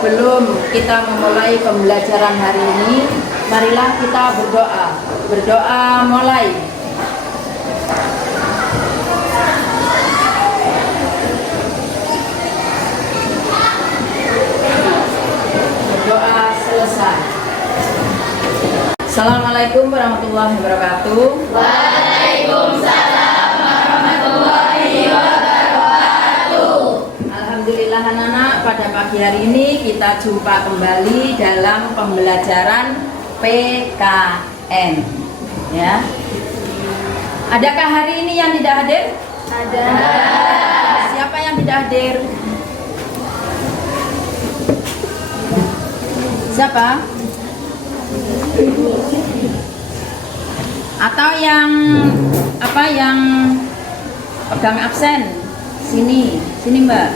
sebelum kita memulai pembelajaran hari ini, marilah kita berdoa. Berdoa mulai. Berdoa selesai. Assalamualaikum warahmatullahi wabarakatuh. Waalaikumsalam warahmatullahi wabarakatuh. Alhamdulillah anak-anak, pada pagi hari ini kita jumpa kembali dalam pembelajaran PKN. Ya. Adakah hari ini yang tidak hadir? Ada. Siapa yang tidak hadir? Siapa? Atau yang pegang absen? Sini Mbak.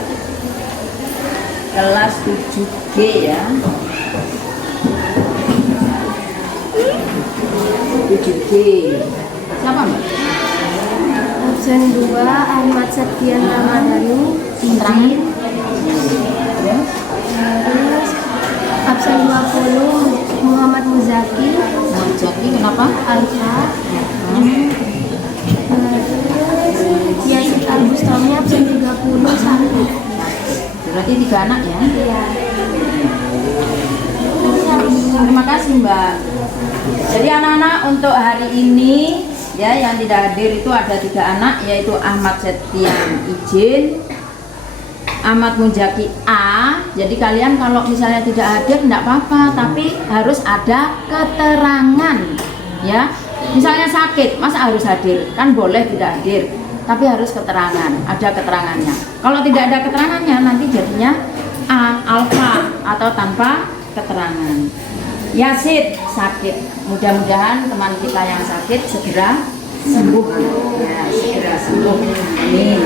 Kelas 7G ya. 7G. Siapa Mbak? Absen 2 Ahmad Septian Ramadhani izin. Terus absen 20 Muhammad Muzaki. Muzaki kenapa? Alfa. Terus Yasid Al-Bustami absen 31. Berarti 3 anak ya? Iya. Terima kasih Mbak. Jadi anak-anak untuk hari ini ya yang tidak hadir itu ada 3 anak, yaitu Ahmad Septian izin, Ahmad Muzaki A. Jadi kalian kalau misalnya tidak hadir tidak apa-apa, tapi harus ada keterangan ya. Misalnya sakit, masa harus hadir? Kan boleh tidak hadir, tapi harus keterangan, ada keterangannya. Kalau tidak ada keterangannya nanti jadinya A, alfa atau tanpa keterangan. Yasid sakit, mudah-mudahan teman kita yang sakit segera sembuh ya, segera sembuh. Amin.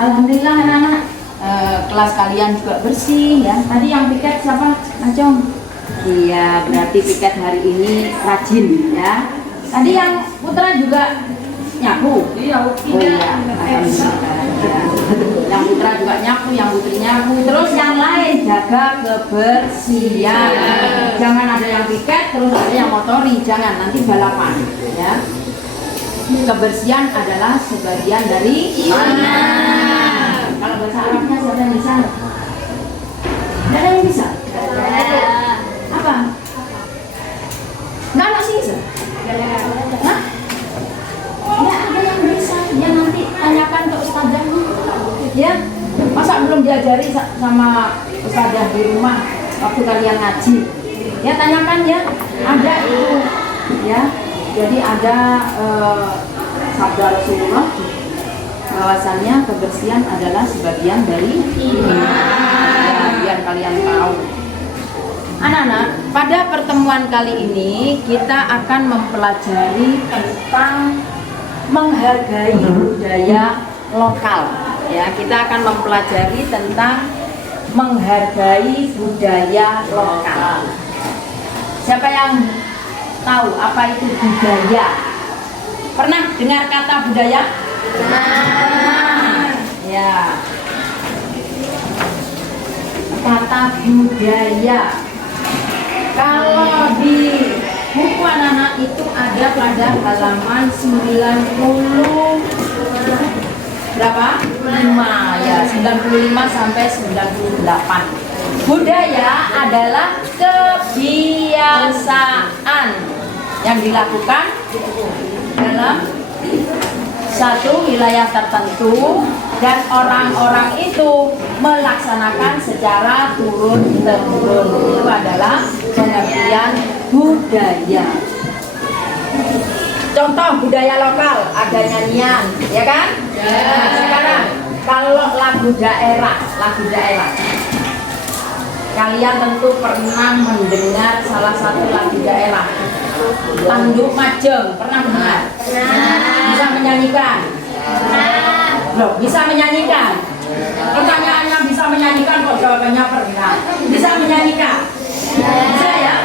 Alhamdulillah anak-anak, kelas kalian juga bersih ya. Tadi yang piket siapa? Acong. Iya, berarti piket hari ini rajin ya. Tadi yang putra juga nyapu. Iya. Oh iya. Yang putra juga nyapu, yang putri nyapu. Terus yang lain jaga kebersihan. Jangan ada yang piket terus ada yang motori, jangan, nanti balapan ya. Kebersihan adalah sebagian dari iman. Kalau bahasa Arabnya siapa yang bisa? Tidak ada yang bisa? Apa? Nggak ada sih bisa? Hah? Nggak ada yang bisa. Ya nanti tanyakan ke ustazah ya. Masa belum diajari sama ustazah di rumah waktu kalian ngaji? Ya tanyakan ya. Ada itu ya. Jadi ada sabda Rasulullah bahwasannya kebersihan adalah sebagian dari iman. Biar kalian tahu. Anak-anak, pada pertemuan kali ini kita akan mempelajari tentang menghargai budaya lokal. Ya, kita akan mempelajari tentang menghargai budaya lokal. Siapa yang tahu apa itu budaya? Pernah dengar kata budaya? Pernah. Ya. Kata budaya. Kalau di buku anak-anak itu ada pada halaman 90 berapa? 5 ya, 95 sampai 98. Budaya adalah kebiasaan yang dilakukan dalam satu wilayah tertentu dan orang-orang itu melaksanakan secara turun-temurun. Itu adalah pengertian budaya. Contoh budaya lokal, ada nyanyian, ya kan? Nah, sekarang kalau lagu daerah, kalian tentu pernah mendengar salah satu lagu daerah. Tanduk Majeng, pernah dengar? Bisa menyanyikan? Loh, bisa menyanyikan? Pertanyaannya bisa menyanyikan kok, jawabannya pernah. Bisa menyanyikan? Bisa ya?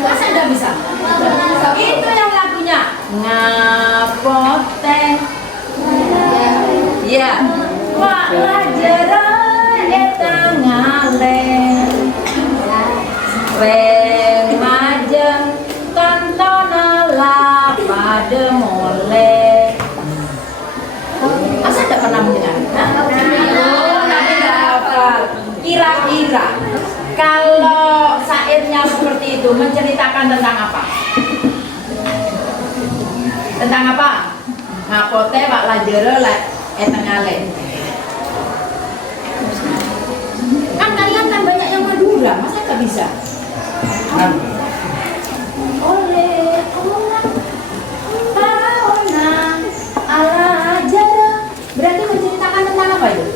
Masa nggak bisa? Itu yang lagunya Ngapoteh. Ya, wak lajera etang itu menceritakan tentang apa? Tentang apa? Ngapote Pak Lajero Etengale. Kan kalian kan banyak yang Madura, masa nggak bisa? Oleh orang Taona ala Jara, berarti menceritakan tentang apa itu?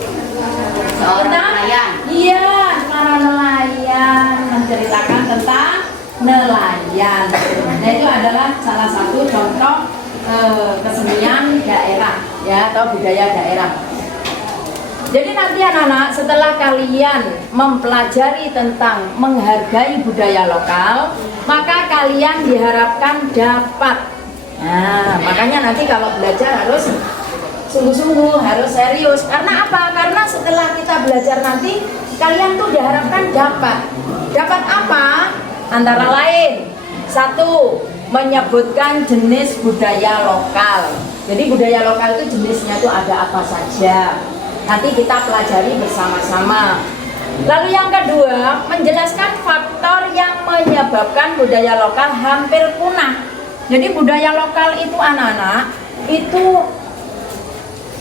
Seorang nelayan. Iya, seorang nelayan menceritakan tentang nelayan. Nah itu adalah salah satu contoh kesenian daerah, ya, atau budaya daerah. Jadi nanti anak-anak setelah kalian mempelajari tentang menghargai budaya lokal, maka kalian diharapkan dapat. Nah, makanya nanti kalau belajar harus sungguh-sungguh, harus serius. Karena apa? Karena setelah kita belajar nanti, kalian tuh diharapkan dapat. Dapat apa? Antara lain, satu, menyebutkan jenis budaya lokal. Jadi budaya lokal itu jenisnya itu ada apa saja. Nanti kita pelajari bersama-sama. Lalu yang kedua, menjelaskan faktor yang menyebabkan budaya lokal hampir punah. Jadi budaya lokal itu anak-anak, itu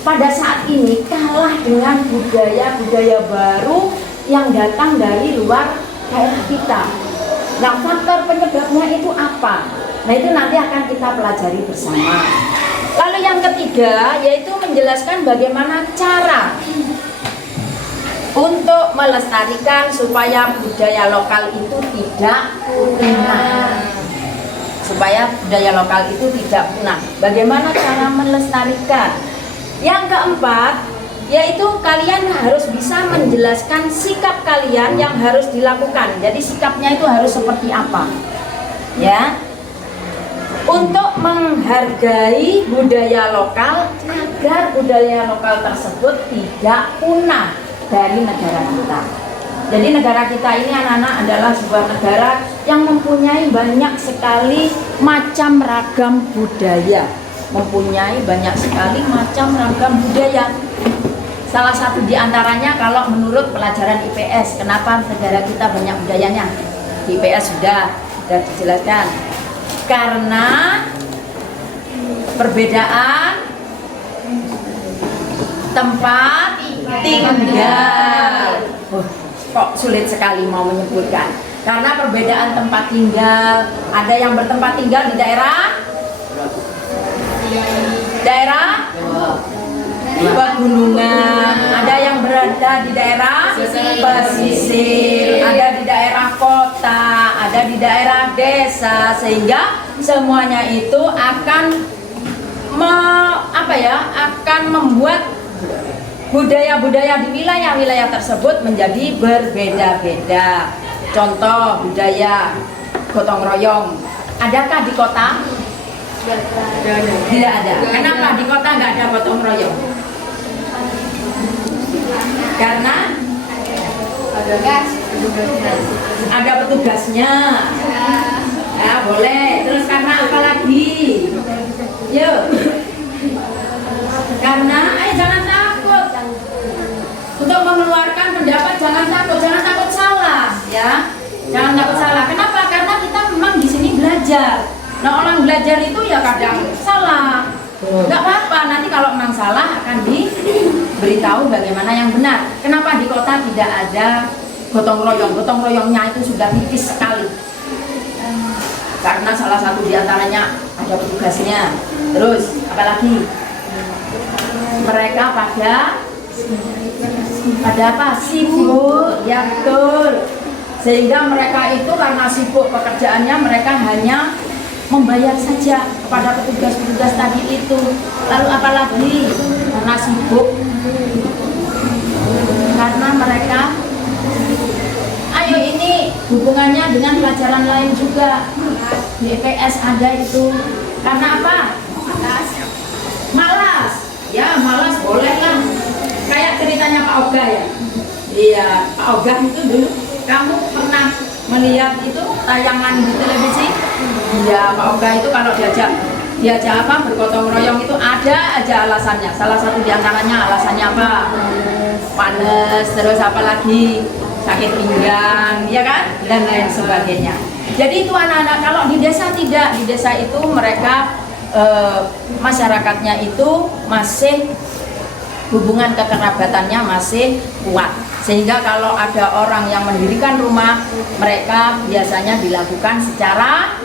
pada saat ini kalah dengan budaya-budaya baru yang datang dari luar daerah kita. Nah, faktor penyebabnya itu apa? Nah, itu nanti akan kita pelajari bersama. Lalu yang ketiga, yaitu menjelaskan bagaimana cara untuk melestarikan supaya budaya lokal itu tidak punah. Supaya budaya lokal itu tidak punah. Bagaimana cara melestarikan? Yang keempat, yaitu kalian harus bisa menjelaskan sikap kalian yang harus dilakukan. Jadi sikapnya itu harus seperti apa? Ya. Untuk menghargai budaya lokal agar budaya lokal tersebut tidak punah dari negara kita. Jadi negara kita ini anak-anak adalah sebuah negara yang mempunyai banyak sekali macam ragam budaya. Mempunyai banyak sekali macam ragam budaya. Salah satu diantaranya kalau menurut pelajaran IPS, kenapa negara kita banyak budayanya? Di IPS sudah dijelaskan. Karena perbedaan tempat tinggal. Kok sulit sekali mau menyebutkan. Karena perbedaan tempat tinggal. Ada yang bertempat tinggal di daerah pegunungan, ada yang berada di daerah pesisir, ada di daerah kota, ada di daerah desa, sehingga semuanya itu akan akan membuat budaya-budaya di wilayah-wilayah tersebut menjadi berbeda-beda. Contoh budaya gotong royong, adakah di kota? Tidak ada. Kenapa di kota nggak ada gotong royong? Karena ada petugasnya. Ya boleh. Terus karena apa lagi? Yuk. Karena jangan takut untuk mengeluarkan pendapat, jangan takut salah, ya. Jangan takut salah. Kenapa? Karena kita memang di sini belajar. Nah, orang belajar itu ya kadang salah. Nggak apa-apa, nanti kalau memang salah akan diberitahu bagaimana yang benar. Kenapa di kota tidak ada gotong royong? Gotong royongnya itu sudah tipis sekali. Karena salah satu diantaranya ada petugasnya. Terus, apalagi? Mereka pada apa? Sibuk, ya betul. Sehingga mereka itu karena sibuk pekerjaannya, mereka hanya membayar saja kepada petugas-petugas tadi itu. Lalu apalagi? Karena sibuk. Karena mereka, ayo ini hubungannya dengan pelajaran lain juga. Di IPS ada itu. Karena apa? Malas. Ya malas boleh lah. Kayak ceritanya Pak Ogah ya. Iya, Pak Ogah itu dulu. Kamu pernah melihat itu tayangan di televisi? Iya, Pak Ogah itu kalau diajak apa bergotong royong itu ada aja alasannya. Salah satu diantaranya alasannya apa? Panas, terus apa lagi? Sakit pinggang, ya kan? Dan lain sebagainya. Jadi itu anak-anak, kalau di desa tidak, di desa itu mereka masyarakatnya itu masih hubungan kekerabatannya masih kuat, sehingga kalau ada orang yang mendirikan rumah, mereka biasanya dilakukan secara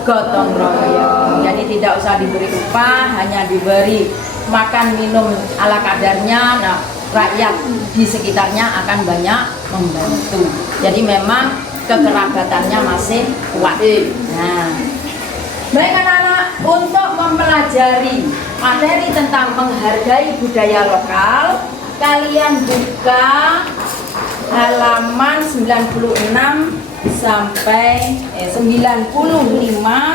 gotong royong. Jadi tidak usah diberi upah, hanya diberi makan minum ala kadarnya. Nah, rakyat di sekitarnya akan banyak membantu. Jadi memang kekerabatannya masih kuat. Nah, baik anak-anak, untuk mempelajari materi tentang menghargai budaya lokal, kalian buka halaman 96 sampai 95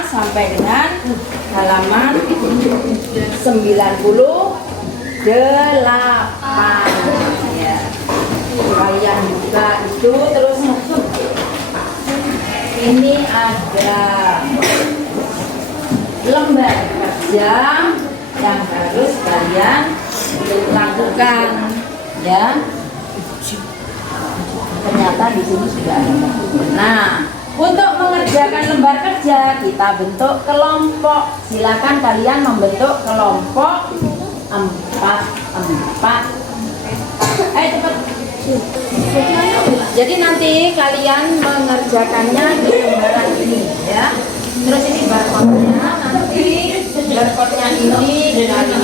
sampai dengan halaman 98 ya. Kalian buka itu terus ini ada lembar kerja yang harus kalian lakukan ya. Ternyata di sini sudah ada. Nah, untuk mengerjakan lembar kerja kita bentuk kelompok. Silakan kalian membentuk kelompok 4. Ayo cepat. Jadi nanti kalian mengerjakannya di lembaran ini ya. Terus ini barcode-nya, nanti barcode-nya ini kalian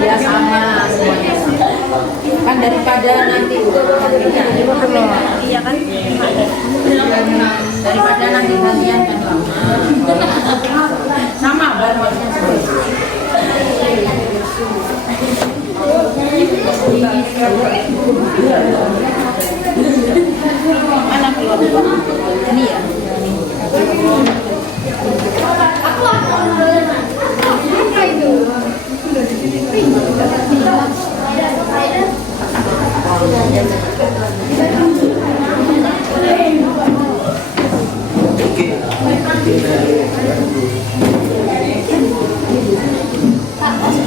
ya sama semuanya kan, daripada nanti iya kan, daripada nanti gantian kan lama sama barcode-nya mana keluar ini ya.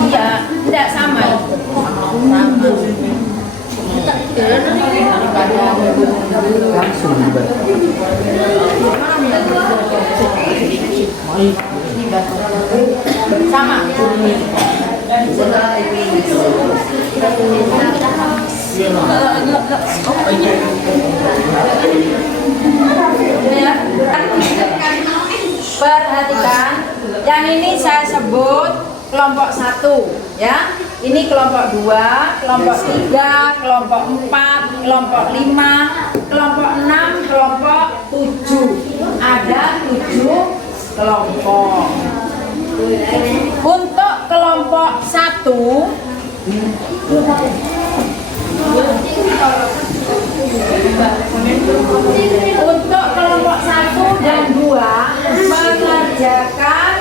Iya, tidak sama. Sama. Perhatikan, yang ini saya sebut kelompok 1 ya. Ini kelompok 2, kelompok 3, kelompok 4, kelompok 5, kelompok 6, kelompok 7. Ada 7 kelompok. Untuk kelompok 1 untuk kelompok 1 dan 2 mengerjakan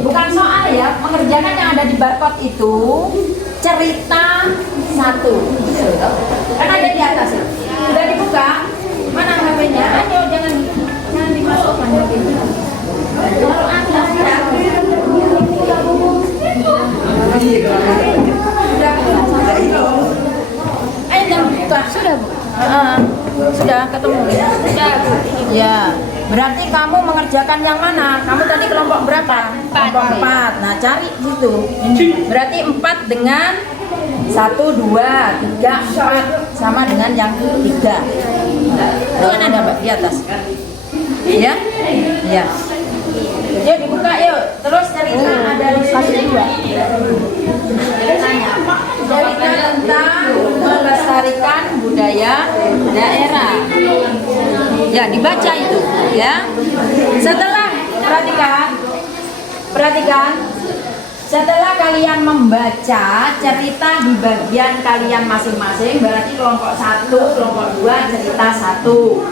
bukan soal ya, mengerjakan yang ada di barcode itu cerita 1. Kan ada di atas ya. Sudah dibuka? Mana HP-nya? Ayo jangan dimasukkan HP-nya. Kalau atas ya. Sudah Bu. Sudah ketemu. Sudah Bu. Ya. Berarti kamu mengerjakan yang mana? Kamu tadi kelompok berapa? Kelompok 4. Nah, cari situ. Berarti 4 dengan 1, 2, 3, 4 sama dengan yang 3. Itu kan ada Mbak di atas. Ya? Iya. Yuk dibuka yuk. Terus cerita ada di sini. Ceritanya cerita tentang melestarikan budaya daerah. Ya, dibaca itu ya. Setelah perhatikan. Setelah kalian membaca cerita di bagian kalian masing-masing, berarti kelompok 1, kelompok 2 cerita 1.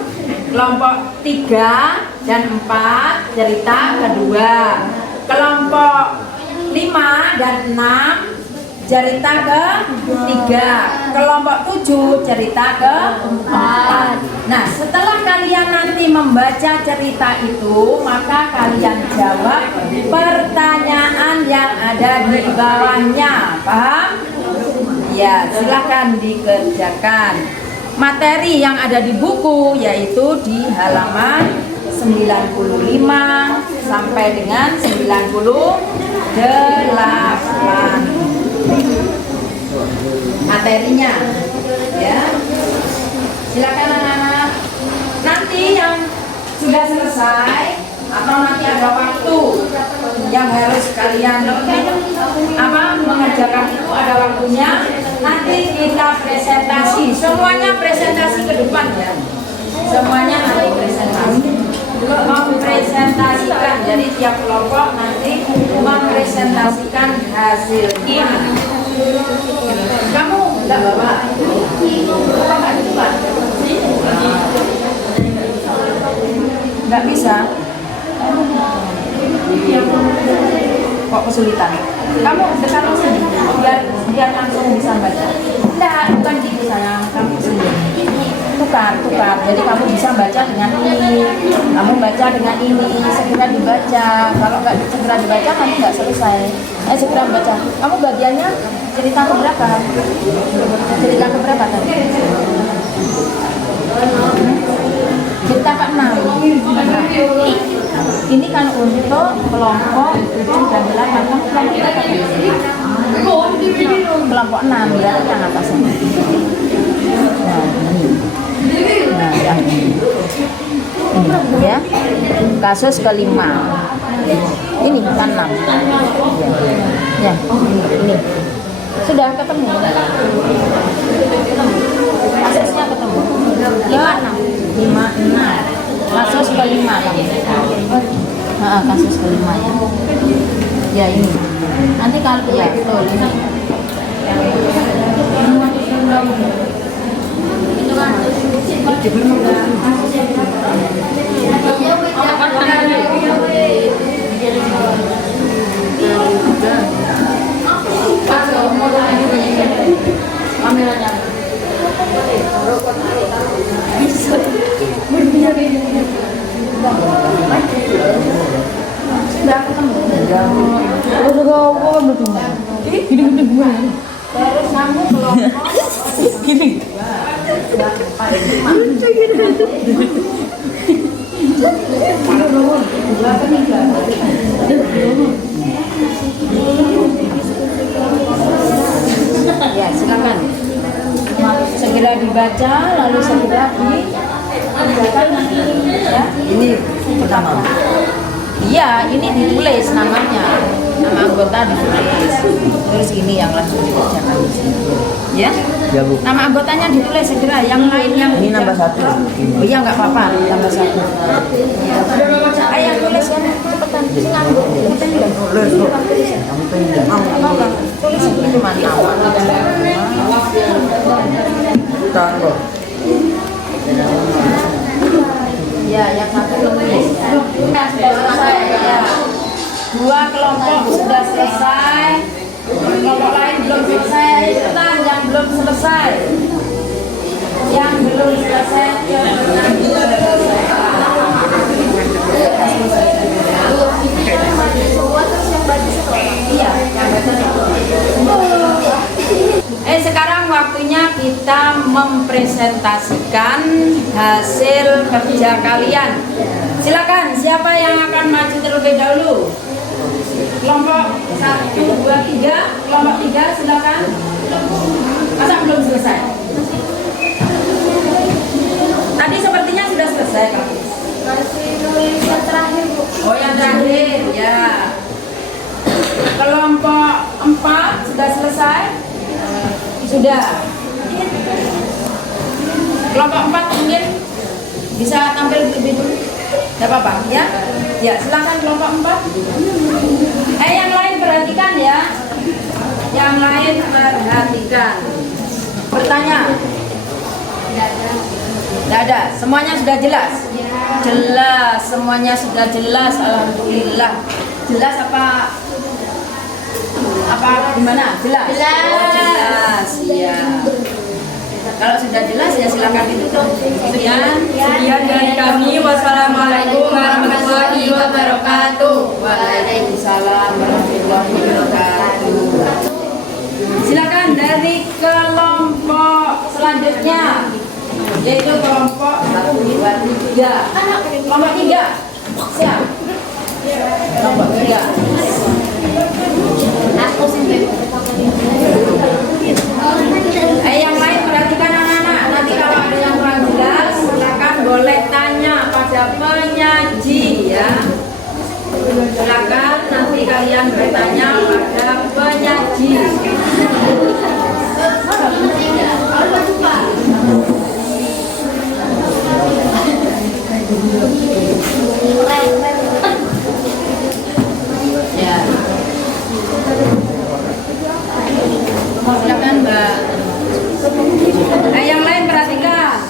Kelompok 3 dan 4 cerita kedua. Kelompok 5 dan 6 cerita ke-3. Kelompok 7 cerita ke-4. Nah, setelah kalian nanti membaca cerita itu, maka kalian jawab pertanyaan yang ada di bawahnya. Paham? Ya, silahkan dikerjakan. Materi yang ada di buku yaitu di halaman 95 sampai dengan 98 materinya, ya. Silakan anak-anak. Nanti yang sudah selesai atau nanti ada waktu yang harus kalian mengerjakan itu, ada waktunya. Nanti kita presentasi, semuanya presentasi ke depan ya. Semuanya nanti presentasi. Mempresentasikan, jadi tiap kelompok nanti mempresentasikan hasilnya. Kamu enggak bawa? Bawa di depan. Enggak bisa. Kok kesulitan? Kamu dekat sini biar langsung bisa baca. Enggak, bukan gitu sayang. Kamu sini. Tukar. Jadi kamu bisa baca dengan ini, kamu baca dengan ini, segera dibaca. Kalau nggak segera dibaca nanti nggak selesai. Segera baca. Kamu bagiannya cerita keberapa? Cerita keberapa tadi? Cerita ke-6. Ini kan untuk kelompok 7 dan 8. Kamu kelompok 6 ya, yang atasnya. Nah, yang ini ya, kasus ke-5 ini kan 6 ya, ini sudah ketemu kasusnya, ketemu 5-6 kasus ke-5 kasus ke-5 ya ini nanti kalau ya betul ini terus kamu kelompok gini. Ya, silakan. Segera dibaca lalu segera dikerjakan ya. Ini pertama. Iya, ini ditulis namanya. Nama anggota ditulis. Terus ini yang langsung dikerjakan di sini. Ya? Ya, Bu. Nama anggotanya ditulis segera. Yang lain yang Ini nambah 1. Oh iya, nggak apa-apa, tambah 1. Ayo yang tulis ya, cepetan. Nganggur. Tulis, Bu. Kamu pengen Apa? Tulis itu mana? tahan kok. Ya, yang satu tulis. Sudah selesai ya. 2 kelompok sudah selesai. Kelompok lain belum selesai. Cepetan yang belum selesai. Yang belum selesai. Iya, sekarang waktunya kita mempresentasikan hasil kerja kalian. Silakan, siapa yang akan maju terlebih dahulu? Kelompok 1, 2, 3. Kelompok 3, silakan. Masa belum selesai? Tadi sepertinya sudah selesai, Kak. Yang terakhir, Bu. Oh, yang terakhir, ya. Kelompok 4 sudah selesai? Sudah. Kelompok 4 mungkin bisa tampil lebih dulu. Tidak apa-apa, ya? Ya, silakan kelompok 4. Yang lain perhatikan ya. Yang lain perhatikan. Bertanya. Tidak ada. Semuanya sudah jelas? Jelas, semuanya sudah jelas. Alhamdulillah. Jelas apa? Apa gimana? Jelas? Jelas. Oh, jelas. Iya. Kalau sudah jelas ya silakan ditutup. Sekian. Sekian dari kami. Wassalamualaikum warahmatullahi wabarakatuh. Waalaikumsalam warahmatullahi wabarakatuh. Silakan dari kelompok selanjutnya, yaitu kelompok 1, 2, 3. Kelompok 3. Siap. Kelompok 3. Aku sendiri. Yang lain perhatikan anak-anak. Nanti kalau ada yang kurang jelas, silakan boleh tanya pada penyaji ya. Silakan nanti kalian bertanya pada penyaji. Ya. Silakan Mbak. Yang lain perhatikan.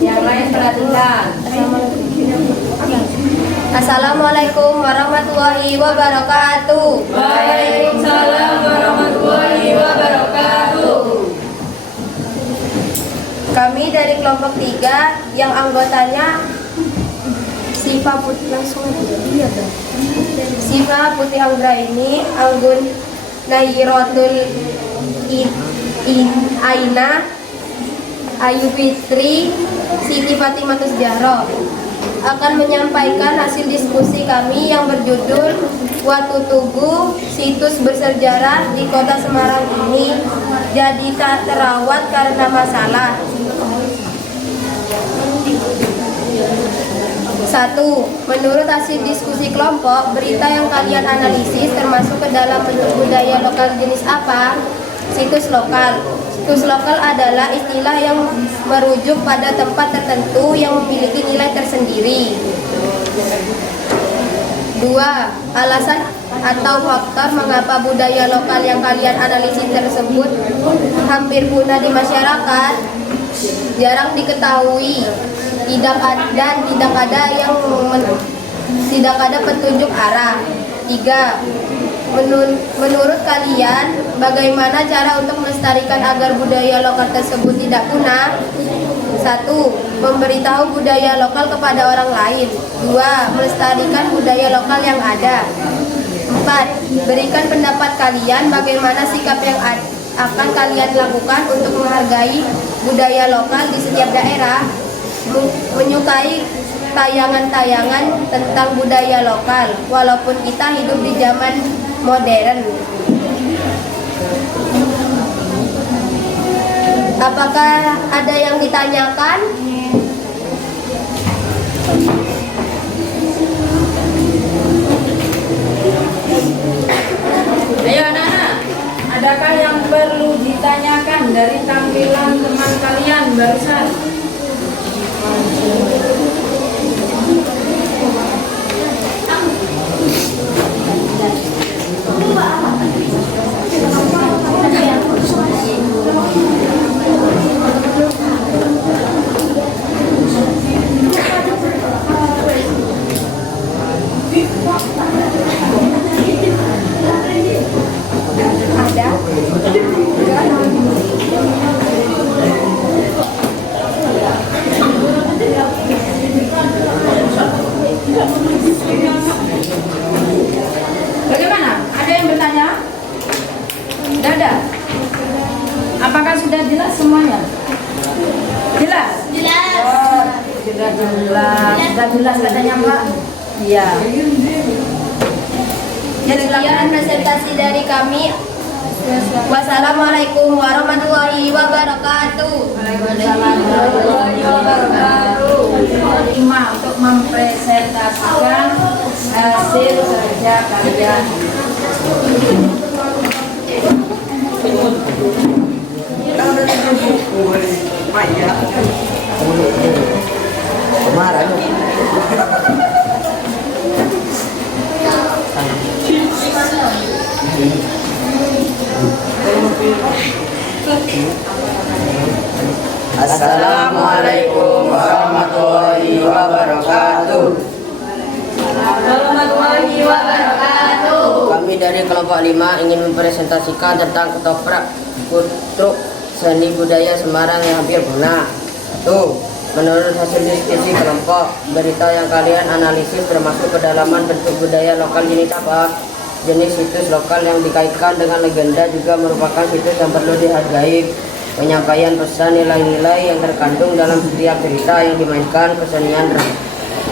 Yang lain perhatikan. Assalamualaikum warahmatullahi wabarakatuh. Waalaikumsalam warahmatullahi wabarakatuh. Kami dari kelompok 3 yang anggotanya Siva Putih Siva Putih Anggraini, Anggun Nahirotul Aina, Ayu Fitri, Siti Fatimatus Jahro akan menyampaikan hasil diskusi kami yang berjudul Watu Tugu, situs bersejarah di kota Semarang ini jadi tak terawat karena masalah. 1. Menurut hasil diskusi kelompok, berita yang kalian analisis termasuk ke dalam bentuk budaya lokal jenis apa? Situs lokal. Situs lokal adalah istilah yang merujuk pada tempat tertentu yang memiliki nilai tersendiri. 2. Alasan atau faktor mengapa budaya lokal yang kalian analisis tersebut hampir punah di masyarakat, jarang diketahui, tidak ada petunjuk arah. 3. Menurut kalian, bagaimana cara untuk melestarikan agar budaya lokal tersebut tidak punah? 1. Memberitahu budaya lokal kepada orang lain. 2. Melestarikan budaya lokal yang ada. 4. Berikan pendapat kalian bagaimana sikap yang akan kalian lakukan untuk menghargai budaya lokal di setiap daerah. Menyukai tayangan-tayangan tentang budaya lokal walaupun kita hidup di zaman modern. Apakah ada yang ditanyakan? Ayo anak-anak, adakah yang perlu ditanyakan dari tampilan teman kalian barusan? Bagaimana? Ada yang bertanya? Tidak ada? Apakah sudah jelas semuanya? Jelas? Jelas. Oh, sudah jelas. Sudah jelas katanya Mbak? Iya. Ya, Sekian presentasi dari kami. Wassalamualaikum warahmatullahi wabarakatuh. Waalaikumsalam warahmatullahi wabarakatuh. Terima untuk mempresentasikan hasil kerja kalian. Kemarin. Assalamualaikum warahmatullahi wabarakatuh. Warahmatullahi wabarakatuh. Kami kami dari kelompok 5 ingin mempresentasikan tentang ketoprak kutruk seni budaya Semarang yang hampir punah. Tuh, menurut hasil diskusi kelompok, berita yang kalian analisis termasuk kedalaman bentuk budaya lokal jenis apa? Jenis situs lokal yang dikaitkan dengan legenda juga merupakan situs yang perlu dihargai. Penyampaian pesan nilai-nilai yang terkandung dalam setiap cerita yang dimainkan kesenian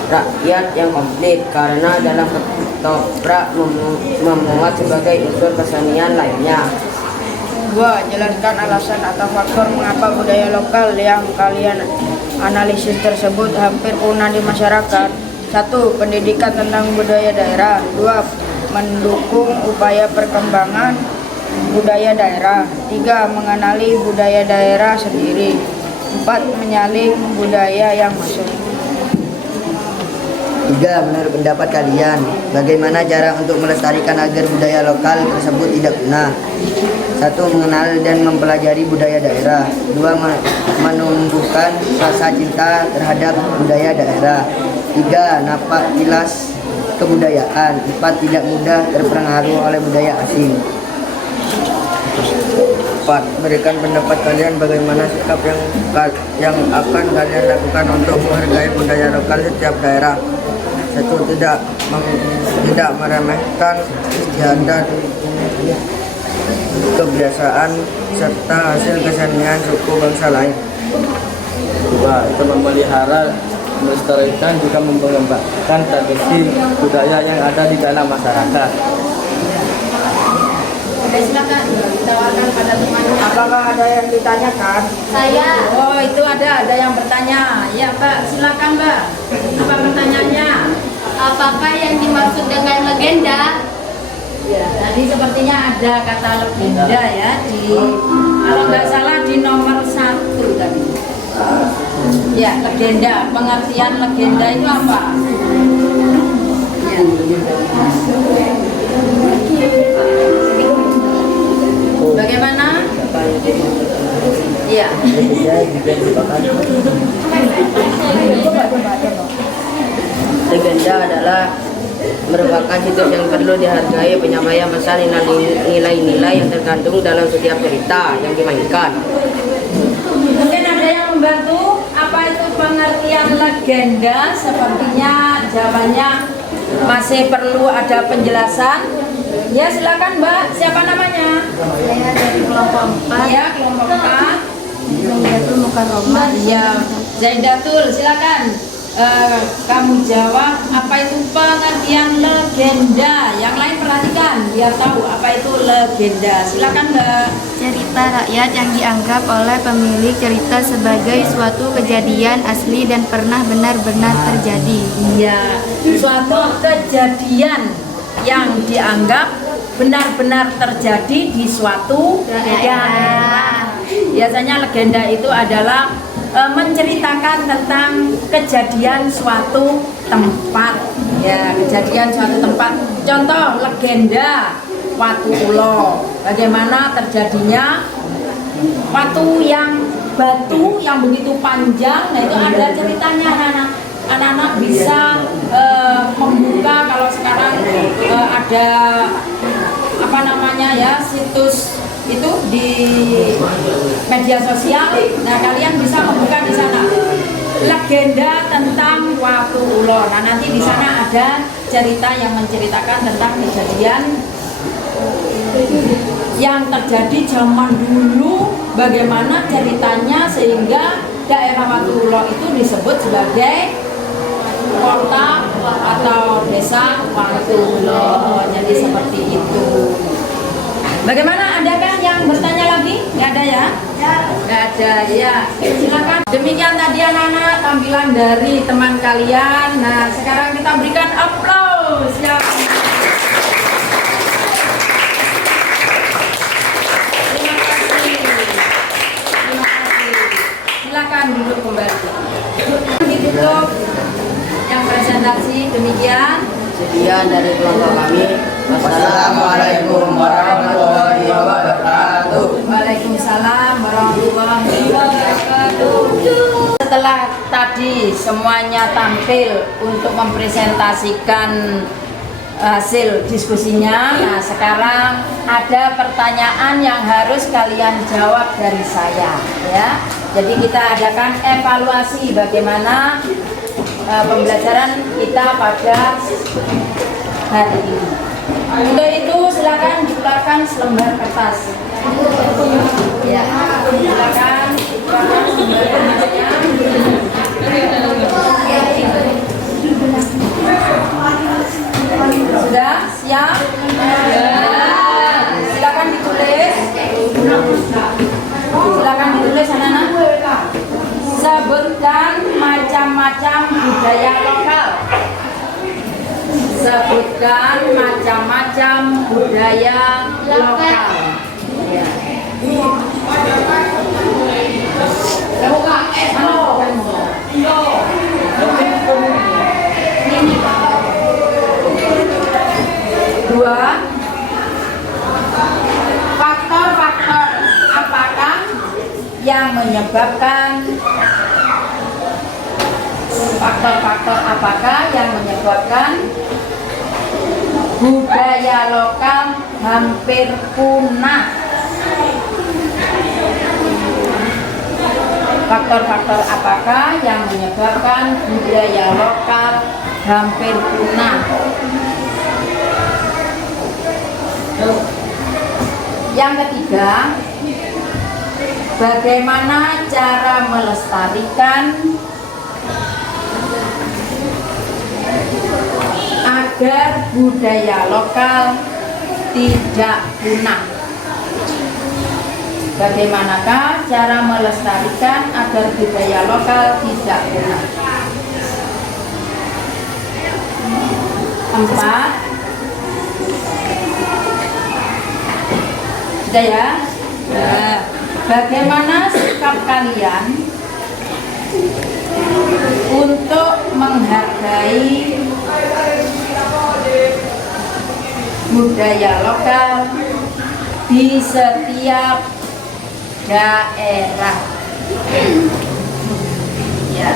rakyat yang komplit, karena dalam ketoprak memuat sebagai unsur kesenian lainnya. 2. Jelaskan alasan atau faktor mengapa budaya lokal yang kalian analisis tersebut hampir punah di masyarakat. 1. Pendidikan tentang budaya daerah. 2. Mendukung upaya perkembangan budaya daerah. 3. Mengenali budaya daerah sendiri. 4. Menyalin budaya yang masuk. 3. Menurut pendapat kalian, bagaimana cara untuk melestarikan agar budaya lokal tersebut tidak punah? 1. Mengenal dan mempelajari budaya daerah. 2. Menumbuhkan rasa cinta terhadap budaya daerah. 3. Napak tilas kebudayaan. 4. Tidak mudah terpengaruh oleh budaya asing. 4. Berikan pendapat kalian bagaimana sikap yang akan kalian lakukan untuk menghargai budaya lokal setiap daerah. 1. Tidak meremehkan istiadat, kebiasaan, serta hasil kesenian suku bangsa lain. 2. Itu memelihara, melestarikan, juga mengembangkan tradisi budaya yang ada di dalam masyarakat. Oke, silakan ditawarkan pada temannya. Apakah ada yang ditanyakan? Saya. Oh, itu ada yang bertanya. Ya, Mbak, silakan, Mbak. Apa pertanyaannya? Apakah yang dimaksud dengan legenda? Ya, tadi sepertinya ada kata legenda ya kalau nggak salah di nomor 1 tadi. Ya, legenda. Pengertian legenda itu apa? Ya. Bagaimana? Iya. Legenda adalah merupakan situs yang perlu dihargai. Penyampaian pesan nilai-nilai yang terkandung dalam setiap cerita yang dimainkan. Mungkin ada yang membantu apa itu pengertian legenda? Sepertinya jawabannya masih perlu ada penjelasan. Ya, silakan Mbak. Siapa namanya? Saya dari kelompok 4. Ya, kelompok 4. Zaidatul Mukarramah. Ya, Zaidatul, silakan. Kamu jawab apa itu pengertian legenda. Yang lain perhatikan biar tahu apa itu legenda. Silakan Mbak. Cerita rakyat yang dianggap oleh pemilik cerita sebagai suatu kejadian asli dan pernah benar-benar terjadi. Ya, suatu kejadian yang dianggap benar-benar terjadi di suatu daerah. Biasanya legenda itu adalah menceritakan tentang kejadian suatu tempat. Ya, kejadian suatu tempat. Contoh legenda Watu Ulo. Bagaimana terjadinya batu yang begitu panjang. Nah, itu ada ceritanya anak-anak bisa membuka. Kalau sekarang ada apa namanya ya, situs itu di media sosial. Nah, kalian bisa membuka di sana legenda tentang Watu Ulo. Nah, nanti di sana ada cerita yang menceritakan tentang kejadian yang terjadi zaman dulu, bagaimana ceritanya sehingga daerah Watu Ulo itu disebut sebagai kota atau desa Watu Ulo. Jadi seperti itu. Bagaimana? Adakah yang bertanya lagi? Nggak ada ya? Nggak ada ya. Silakan. Demikian tadi anak-anak tampilan dari teman kalian. Nah, sekarang kita berikan aplaus ya. Terima kasih. Silakan duduk kembali. Ditutup yang presentasi demikian. Sekian dari kelompok kami. Wassalamualaikum warahmatullahi wabarakatuh. Waalaikumsalam warahmatullahi wabarakatuh. Setelah tadi semuanya tampil untuk mempresentasikan hasil diskusinya. Nah, sekarang ada pertanyaan yang harus kalian jawab dari saya, ya. Jadi kita adakan evaluasi bagaimana pembelajaran kita pada hari ini. Untuk itu silakan dikeluarkan selembar kertas. Ya, silakan dikeluarkan selembar kertasnya. Sudah siap? Silakan ditulis. Silakan ditulis anak-anak. Sebutkan macam-macam budaya lokal. Sebutkan macam-macam budaya lokal. Ya. Dua, faktor-faktor apakah yang menyebabkan budaya lokal hampir punah? Faktor-faktor apakah yang menyebabkan budaya lokal hampir punah? Yang ketiga, bagaimana cara melestarikan agar budaya lokal tidak punah? Bagaimanakah cara melestarikan agar budaya lokal tidak punah? 4. Sudah ya? Nah, bagaimana sikap kalian untuk menghargai budaya lokal di setiap daerah? Ya.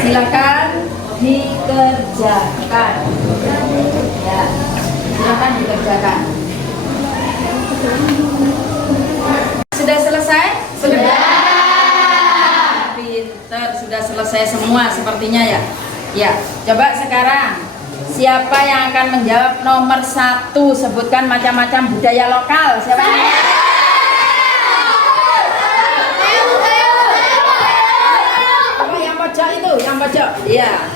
Silakan dikerjakan. Ya. Silakan dikerjakan. Sudah selesai? Sudah. Pinter, sudah selesai semua sepertinya ya. Ya, coba sekarang siapa yang akan menjawab nomor 1? Sebutkan macam-macam budaya lokal. Siapa? Oh, yang pojok itu, yang pojok. Iya.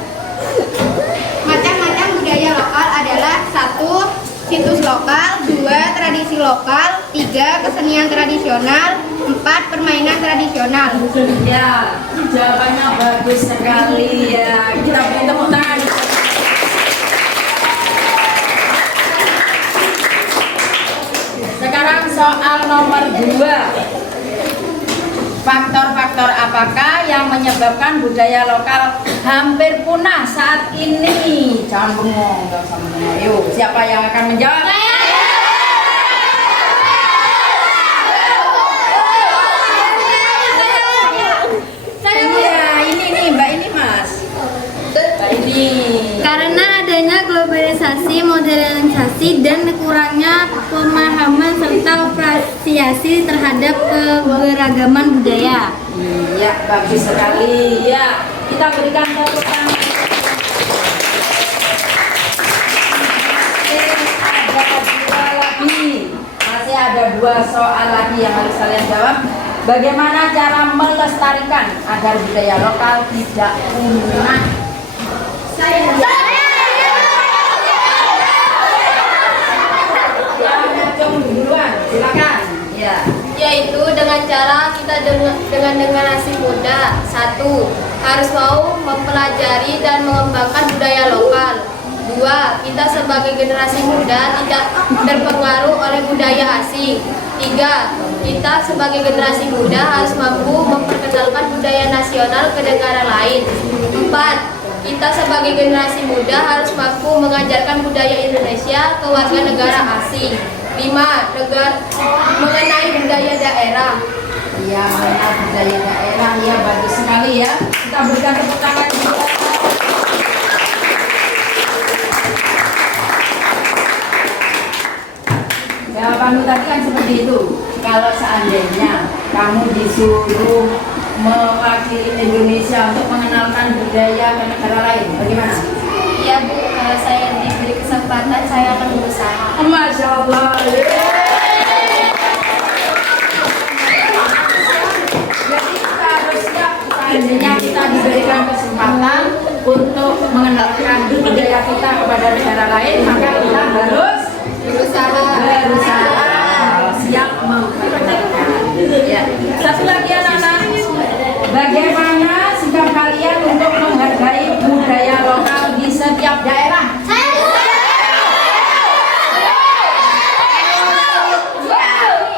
Macam-macam budaya lokal adalah 1. Situs lokal, 2. Tradisi lokal, 3. Kesenian tradisional, 4. Permainan tradisional. Ya, jawabannya bagus sekali ya. Kita beri tepuk tangan. Sekarang soal nomor 2. Faktor-faktor apakah yang menyebabkan budaya lokal hampir punah saat ini? Jangan bengong, nggak usah bengong. Yuk, siapa yang akan menjawab? Iya, ini Mbak ini Mas. Mbak ini. Karena adanya globalisasi, modernisasi, dan kurangnya pemahaman serta apresiasi terhadap keberagaman budaya. Iya, bagus sekali. Ya, kita berikan tepuk tangan. Masih ada 2 soal lagi yang harus kalian jawab. Bagaimana cara melestarikan agar budaya lokal tidak punah? Duluan, silakan. Ya. Yaitu dengan cara kita dengan generasi muda. 1. Harus mau mempelajari dan mengembangkan budaya lokal. 2. Kita sebagai generasi muda tidak terpengaruh oleh budaya asing. 3. Kita sebagai generasi muda harus mampu memperkenalkan budaya nasional ke negara lain. 4. Kita sebagai generasi muda harus mampu mengajarkan budaya Indonesia ke warga negara asing. 5. Mengenai budaya daerah. Ya, mengenai budaya daerah, ya bagus sekali ya. Kita berikan tepuk tangan. kamu tadi kan seperti itu. Kalau seandainya kamu disuruh mewakili Indonesia untuk mengenalkan budaya ke negara lain, bagaimana? Iya Bu, kalau saya diberi kesempatan saya akan berusaha. Masya Allah. Jadi kita harus siap, seandainya kita diberikan kesempatan untuk mengenalkan budaya kita kepada negara lain, maka kita harus berusaha siap memperkenalkan. Ya. Satu lagi anak-anak, bagaimana sikap kalian untuk menghargai budaya lokal di setiap daerah?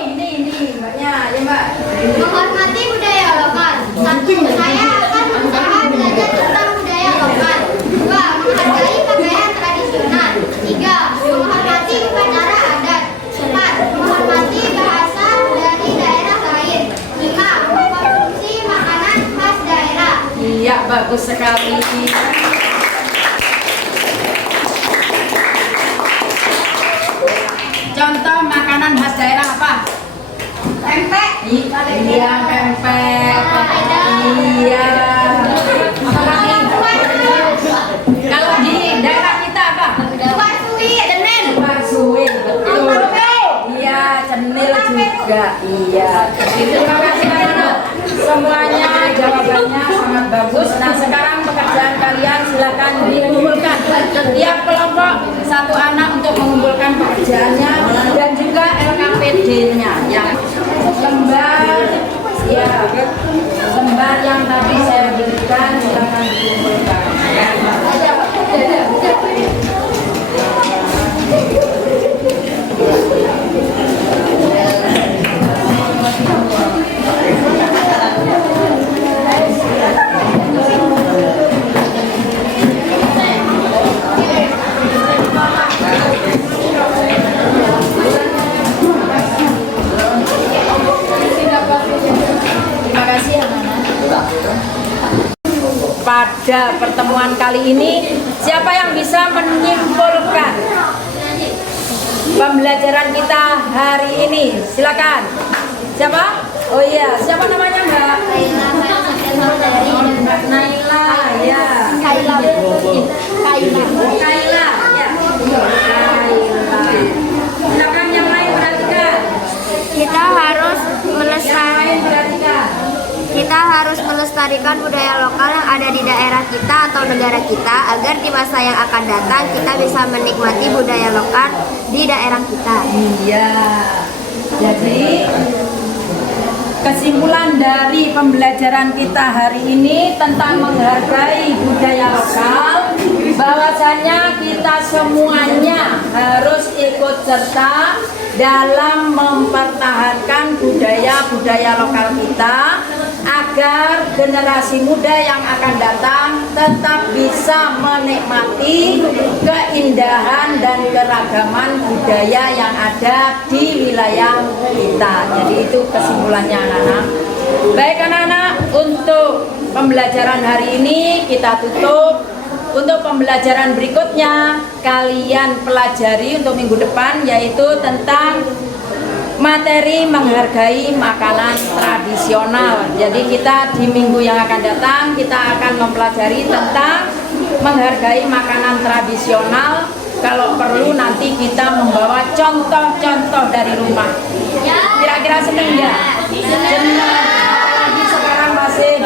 Ini mbaknya, ya mbak. Menghormati budaya lokal. 1. Saya akan berusaha belajar tentang budaya lokal. 2. Menghargai pakaian tradisional. 3. Menghormati upacara adat. 4. Menghormati bahasa dari daerah lain. 5. Mengkonsumsi makanan khas daerah. Iya, bagus sekali. Contoh makanan khas daerah apa? Pempek. Iya, pempek. Iya. Apalagi? Kalau di daerah kita apa? Kuah suwi, denen. Kuah suwi, betul. Iya, cenil juga. Iya. Terima kasih anak-anak. Semuanya jawabannya sangat bagus. Nah, sekarang pekerjaan kalian silakan dikumpulkan. Tiap kelompok 1 anak untuk mengumpulkan pekerjaannya dan juga LKPD-nya. Ya. Lembar yang tadi saya berikan silakan dikumpulkan. Terima kasih anak-anak. Pada pertemuan kali ini, siapa yang bisa menyimpulkan pembelajaran kita hari ini? Silakan. Siapa? Oh iya, siapa namanya Mbak? Naila, ya. Kaila. Ya. Silakan yang lain perhatikan. Kita harus melestarikan budaya lokal yang ada di daerah kita atau negara kita agar di masa yang akan datang kita bisa menikmati budaya lokal di daerah kita. Iya. Jadi kesimpulan dari pembelajaran kita hari ini tentang menghargai budaya lokal, bahwasanya kita semuanya harus ikut serta dalam mempertahankan budaya-budaya lokal kita agar generasi muda yang akan datang tetap bisa menikmati keindahan dan keragaman budaya yang ada di wilayah kita. Jadi itu kesimpulannya anak-anak. Baik anak-anak, untuk pembelajaran hari ini kita tutup. Untuk pembelajaran berikutnya kalian pelajari untuk minggu depan, yaitu tentang materi menghargai makanan tradisional. Jadi kita di minggu yang akan datang kita akan mempelajari tentang menghargai makanan tradisional. Kalau perlu nanti kita membawa contoh-contoh dari rumah. Kira-kira seneng nggak? Seneng. Apalagi sekarang masih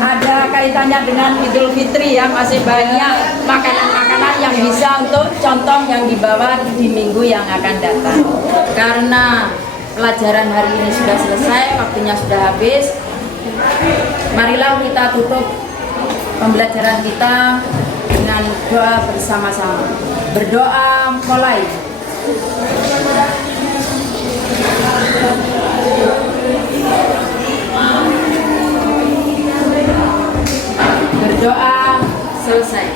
ada kaitannya dengan Idul Fitri ya, masih banyak makanan-makanan yang bisa untuk contoh yang dibawa di minggu yang akan datang. Karena pelajaran hari ini sudah selesai, waktunya sudah habis. Marilah kita tutup pembelajaran kita dengan doa bersama-sama. Berdoa mulai. Berdoa selesai.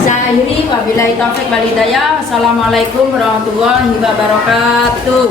Saya akhiri, wabillahi taufik wal hidayah. Assalamualaikum warahmatullahi wabarakatuh.